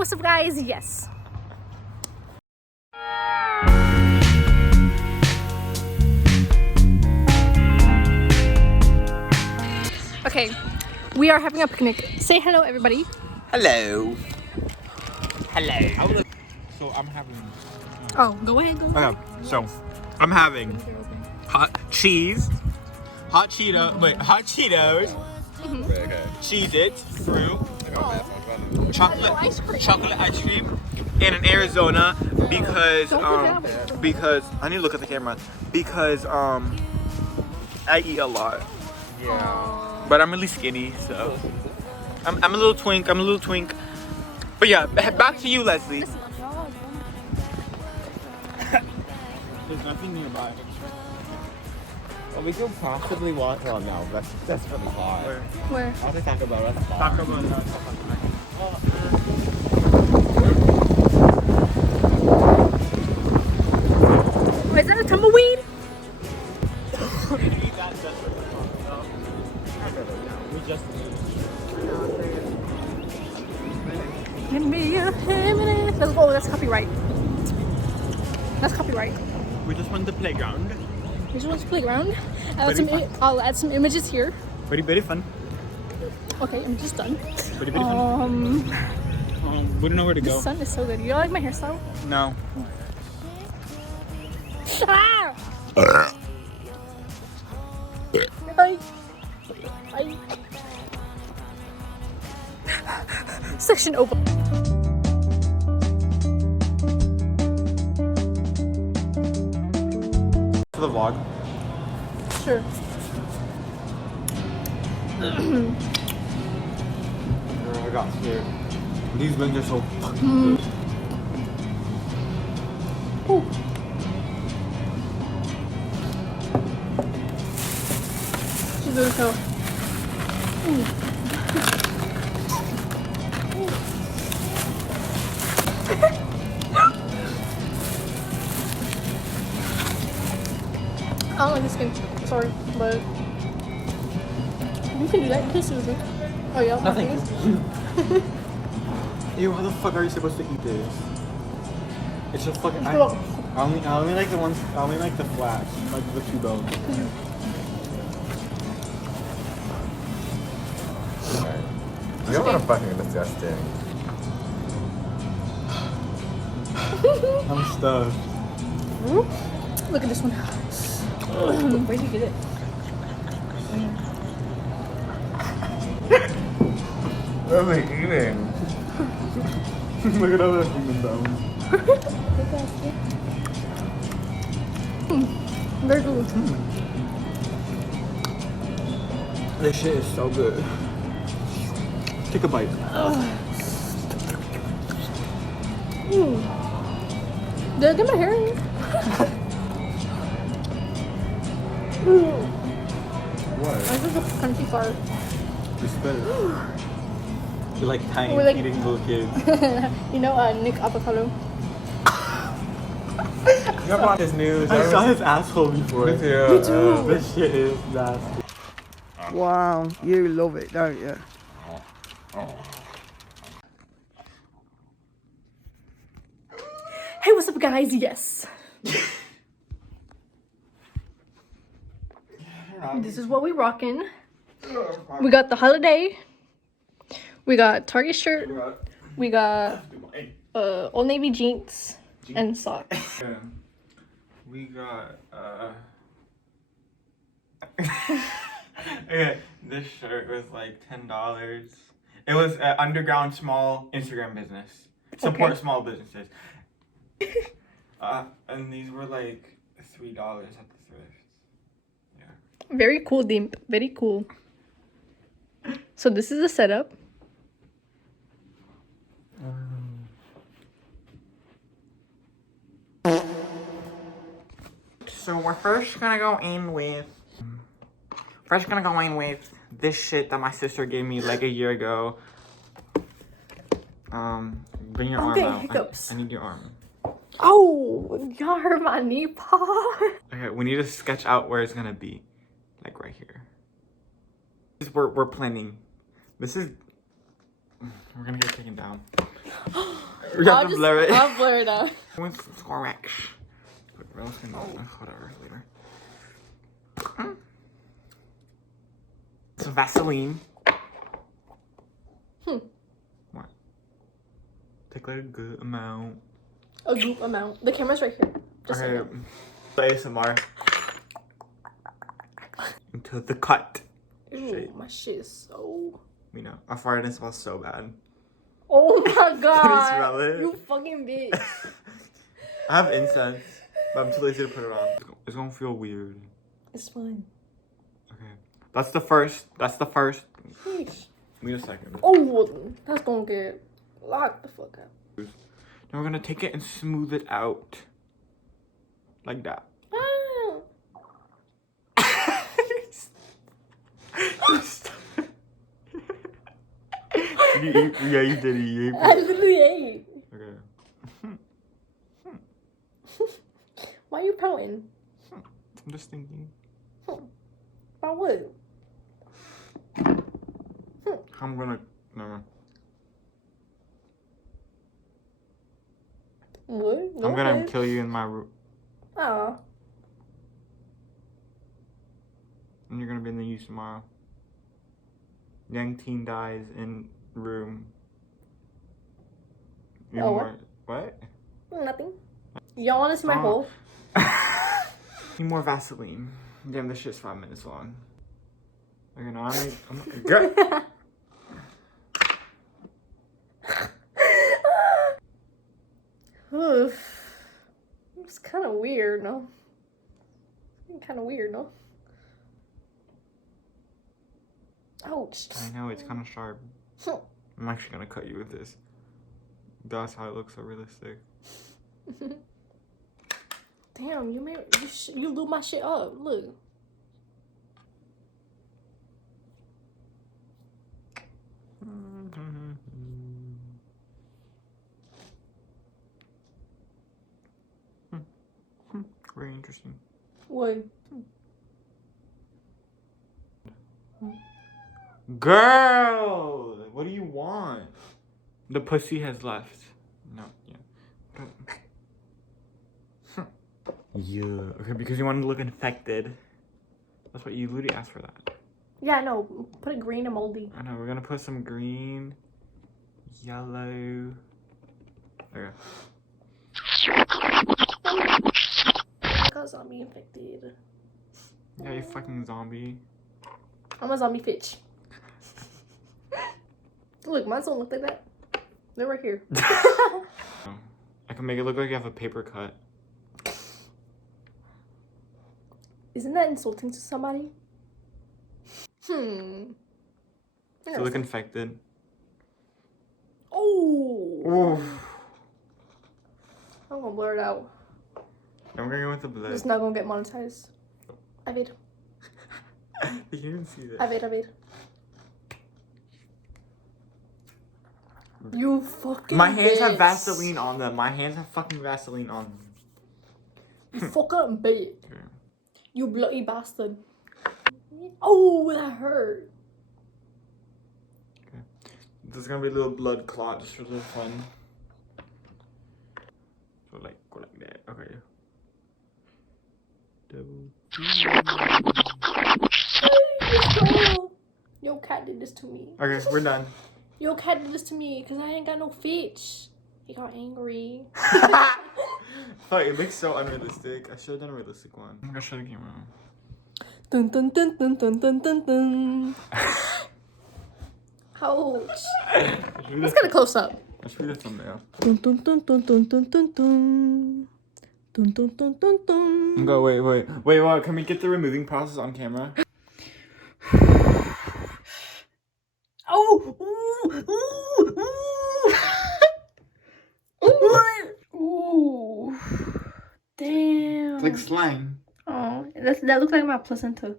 what's up guys? Yes. Okay, we are having a picnic. Say hello everybody. Hello. Hello. So I'm having... Oh, go ahead, go ahead. Okay, so I'm having hot cheese, hot Cheetos, Cheez-Its, fruit, chocolate ice cream, and in Arizona because I need to look at the camera because I eat a lot. Yeah. But I'm really skinny, so I'm a little twink. But yeah, back to you, Leslie. There's nothing nearby. Well, we could possibly walk. Well, no, that's really hard. Where? I'll just talk about that's Talk far. about Is that a tumbleweed? We just Give me your hand. Let's go. That's copyright. That's copyright. we just went to the playground. This one's playground. Very I'll add some images here. Very fun. Okay, I'm just done. Very fun. We don't know where to The go. sun is so good. You like my hairstyle? No. Ah! Ay. Ay. Section open. For the vlog. Sure. I got scared. These wings are so fucking good. Ooh. She's doing so. I don't like this skin. Sorry, but you can do that. You can do it. Oh yeah. Nothing. Ew, how the fuck are you supposed to eat this? It's just fucking. I only like the ones. I only like the flats, like the two bones. You're not fucking disgusting. I'm stuffed. Look at this one. Where'd you get it? What am I eating? Look at all that human bones. Very good. This shit is so good. Take a bite. Did I get my hair in? What? I think it's a crunchy fart. You spit it. You're like tiny We're like- eating little kids. You know, Nick Avocado. You have on his news. I saw his asshole before. Me too. Me too. This shit is nasty. Wow, you love it, don't you? Hey, what's up, guys? Yes. This is what we rockin'. We got the holiday. We got Target shirt. We got Old Navy jeans and socks. We got okay, this shirt was like $10. It was an underground small Instagram business. Support Okay. small businesses. And these were like $3 at the thrift. Yeah. Very cool, Dimp. Very cool. So this is the setup. So we're first gonna go in with this shit that my sister gave me like a year ago. Bring your Okay, arm out. hiccups. I need your arm. Oh, y'all hurt my knee paw. Okay, we need to sketch out where it's gonna be. Like right here. We're planning. This is... We're gonna get taken down. We have to blur it. I'll blur it out. Whatever, later. Some Vaseline. What? Take like a good amount. A good amount. The camera's right here. Just Okay. ASMR. Into the cut. Ew, my shit is so... You know, I farted and it smells so bad. Oh my god. Can you smell it? You fucking bitch. I have incense, but I'm too lazy to put it on. It's gonna feel weird. It's fine. Okay. That's the first. Sheesh. Wait a second. Oh, that's gonna get locked the fuck up. Now we're gonna take it and smooth it out. Like that. Yeah, you did it. You I literally ate. Okay. Why are you pouting? I'm just thinking. About what? I'm gonna. No. What? I'm gonna kill you in my room. Aw. And you're gonna be in the news tomorrow. Young teen dies in room. Need Oh, more. What? Nothing. Y'all wanna see my hole? Need more Vaseline. Damn, this shit's 5 minutes long. Okay, now I'm good. It's kind of weird, no? Kind of weird, no? Ouch. I know, it's kind of sharp. I'm actually gonna cut you with this. That's how it looks so realistic. Damn, you blew my shit up. Look. Very interesting. What? Girl, what do you want? The pussy has left. No, yeah. Yeah. Okay, because you wanted to look infected. That's what you literally asked for that. Yeah, no. Put it green and moldy. I know, we're gonna put some green, yellow. Okay. I got zombie infected. Yeah, you fucking zombie. I'm a zombie bitch. Look, mine don't look like that. They're right here. I can make it look like you have a paper cut. Isn't that insulting to somebody? So look infected. Oh! Oof. I'm gonna blur it out. I'm gonna go with the blood. It's not gonna get monetized. I made. You didn't see that. I made. You fucking My hands have bitch. Vaseline on them. My hands have fucking Vaseline on them. You fucking bitch. Okay. You bloody bastard. Oh, that hurt. Okay. There's gonna be a little blood clot just for the fun. So like, go like that. Okay. Yo, cat did this to me. Okay, we're done. Yo, cat did this to me because I ain't got no fish. He got angry. Fuck, it looks so unrealistic. I should have done a realistic one. I'm gonna show the camera. Dun dun dun dun dun dun dun dun. Ouch. Let's get a close up. Let's read the thumbnail. Dun dun dun dun dun dun dun dun. Dun dun dun dun dun. Go, wait. Can we get the removing process on camera? Oh! Ooh! Damn. It's like slime. Oh, that looks like my placenta.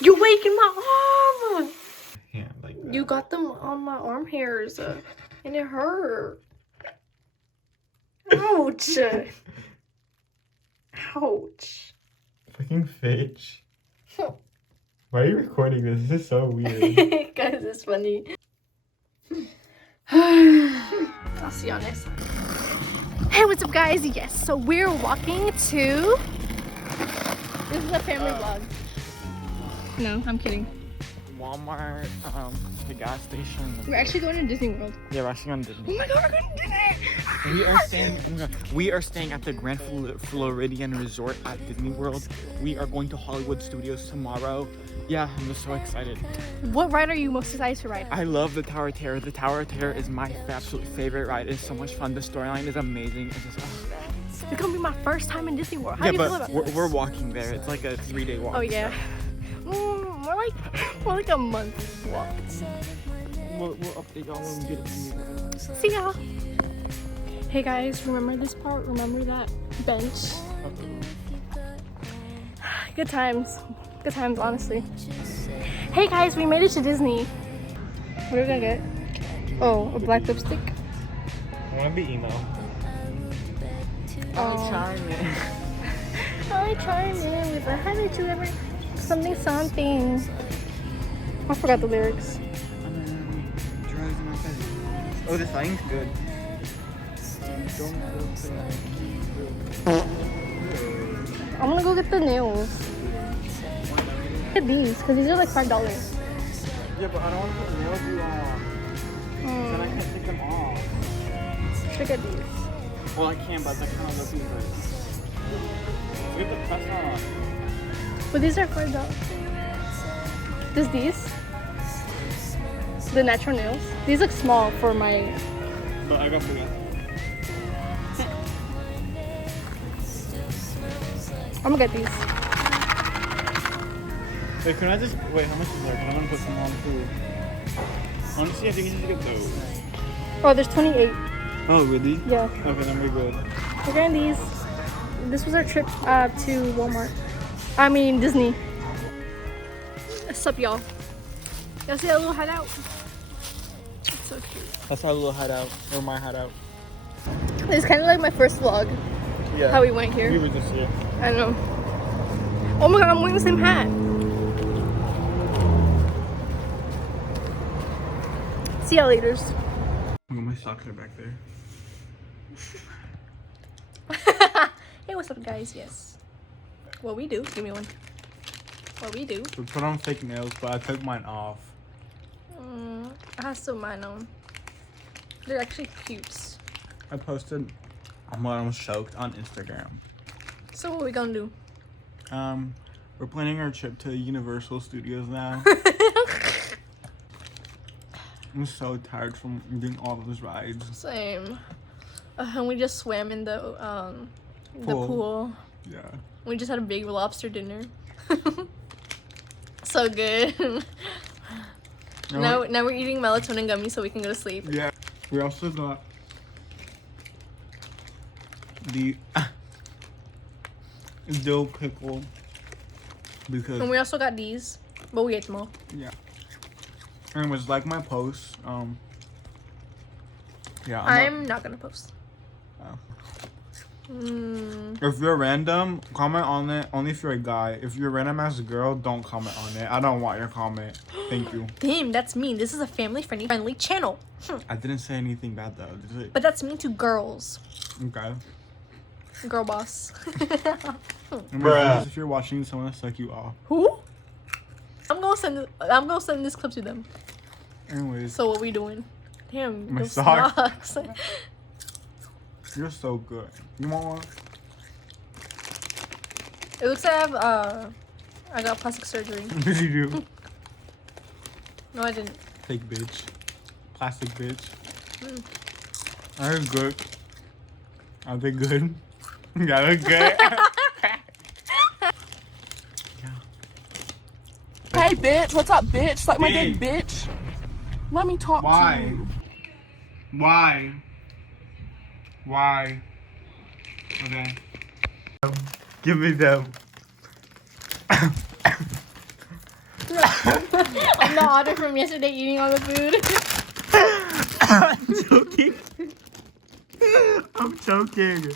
You're waking my arm. Yeah, like that. You got them on my arm hairs, and it hurt. Ouch! Ouch! Fucking Fitch. Why are you recording this? This is so weird. Guys, it's funny. see y'all next time. Hey, what's up, guys? Yes, so we're walking to. This is a family vlog. No, I'm kidding. Walmart, the gas station. We're actually going to Disney World. Yeah, we're actually going to Disney. Oh my god, we're going to Disney! We are staying at the Grand Floridian Resort at Disney World. We are going to Hollywood Studios tomorrow. Yeah, I'm just so excited. What ride are you most excited to ride? I love the Tower of Terror. The Tower of Terror is my absolute favorite ride. It's so much fun. The storyline is amazing. It's just, It's gonna be my first time in Disney World. How do you feel about this? We're walking there. It's like a 3-day walk. Oh yeah. More like a month walk. We'll update y'all when we get it. See y'all. Hey guys, remember this part? Remember that bench? Good times. Good times, honestly. Hey guys, we made it to Disney. What are we gonna get? Oh, a black lipstick. I want to be emo. Oh. Hi, Charmin. With a hi, did you ever something? I forgot the lyrics. Oh, the sign's good. I'm gonna go get the nails. Look at these, because these are like $5. Yeah, but I don't want to put nail glue on. Then I can't take them off. Look at these. Well, I can, but they're kind of looking good. Get the press on. But these are $5. Just these? The natural nails? These look small for my... But I got bigger. I'm gonna get these. Wait, can I just... Wait, how much is there? Because I'm going to put some on too. Honestly, I think you should get those. Oh, there's 28. Oh, really? Yeah. Okay, then we're good. We're getting these. This was our trip to Walmart. I mean, Disney. What's up, y'all? Y'all see that little hideout? It's so cute. That's our little hideout. Or my hideout. It's kind of like my first vlog. Yeah. How we went here. We were just here. I know. Oh my god, I'm wearing the same hat. See y'all later. Oh, my socks are back there. Hey, what's up, guys? Yes. What we do? Give me one. What we do? We put on fake nails, but I took mine off. I have some of mine on. They're actually cute. I posted I'm almost choked on Instagram. So what we gonna do? We're planning our trip to Universal Studios now. I'm so tired from doing all those rides. Same. And we just swam in the pool. Yeah. We just had a big lobster dinner. So good. Now we're eating melatonin gummies so we can go to sleep. Yeah. We also got the dill pickle because And we also got these, but we ate them all. yeah. Anyways, like my post. Yeah. I'm not gonna post. Oh. If you're random, comment on it. Only if you're a guy. If you're a random ass girl, don't comment on it. I don't want your comment. Thank you. Damn, that's mean. This is a family-friendly channel. I didn't say anything bad though. Did it? But that's mean to girls. Okay. Girl boss. Bruh. If you're watching, someone will suck you off. Who? I'm gonna send this clip to them. Anyways. So what we doing? Damn, My those socks. socks. You're so good. You want one? It looks like I got plastic surgery. Did you do? No, I didn't. Fake bitch. Plastic bitch. Are they good? Are they good? Yeah, they're good. Hey, bitch. What's up, bitch? Suck my Hey. dick, bitch. Let me talk to Why? you. Why? Why? Okay. Give me them. I'm the order from yesterday eating all the food. I'm joking. I'm joking.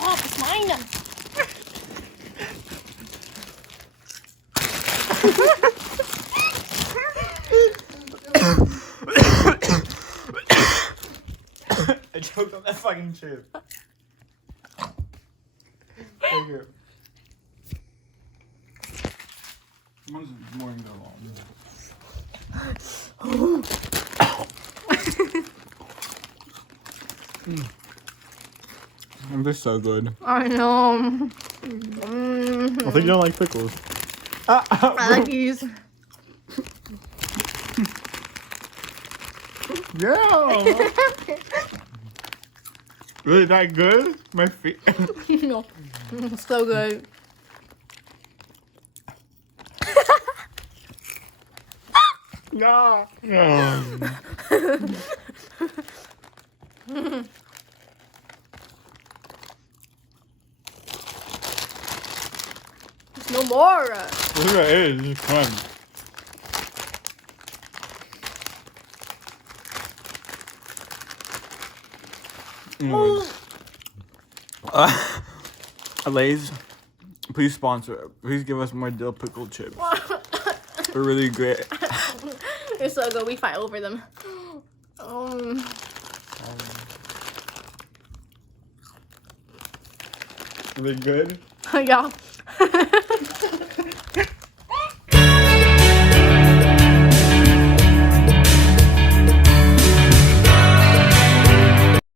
Oh, it's mine. choked on that fucking chip. Thank you. One's more than go on. This is so good. I know. I think you don't like pickles. I like these. Yeah. Really that good? My feet. No. So good. No. There's no more. Look at it. It's fun. Lay's, please sponsor. Please give us more dill pickle chips. They're really great. They're so good. We fight over them. Are they good? Yeah.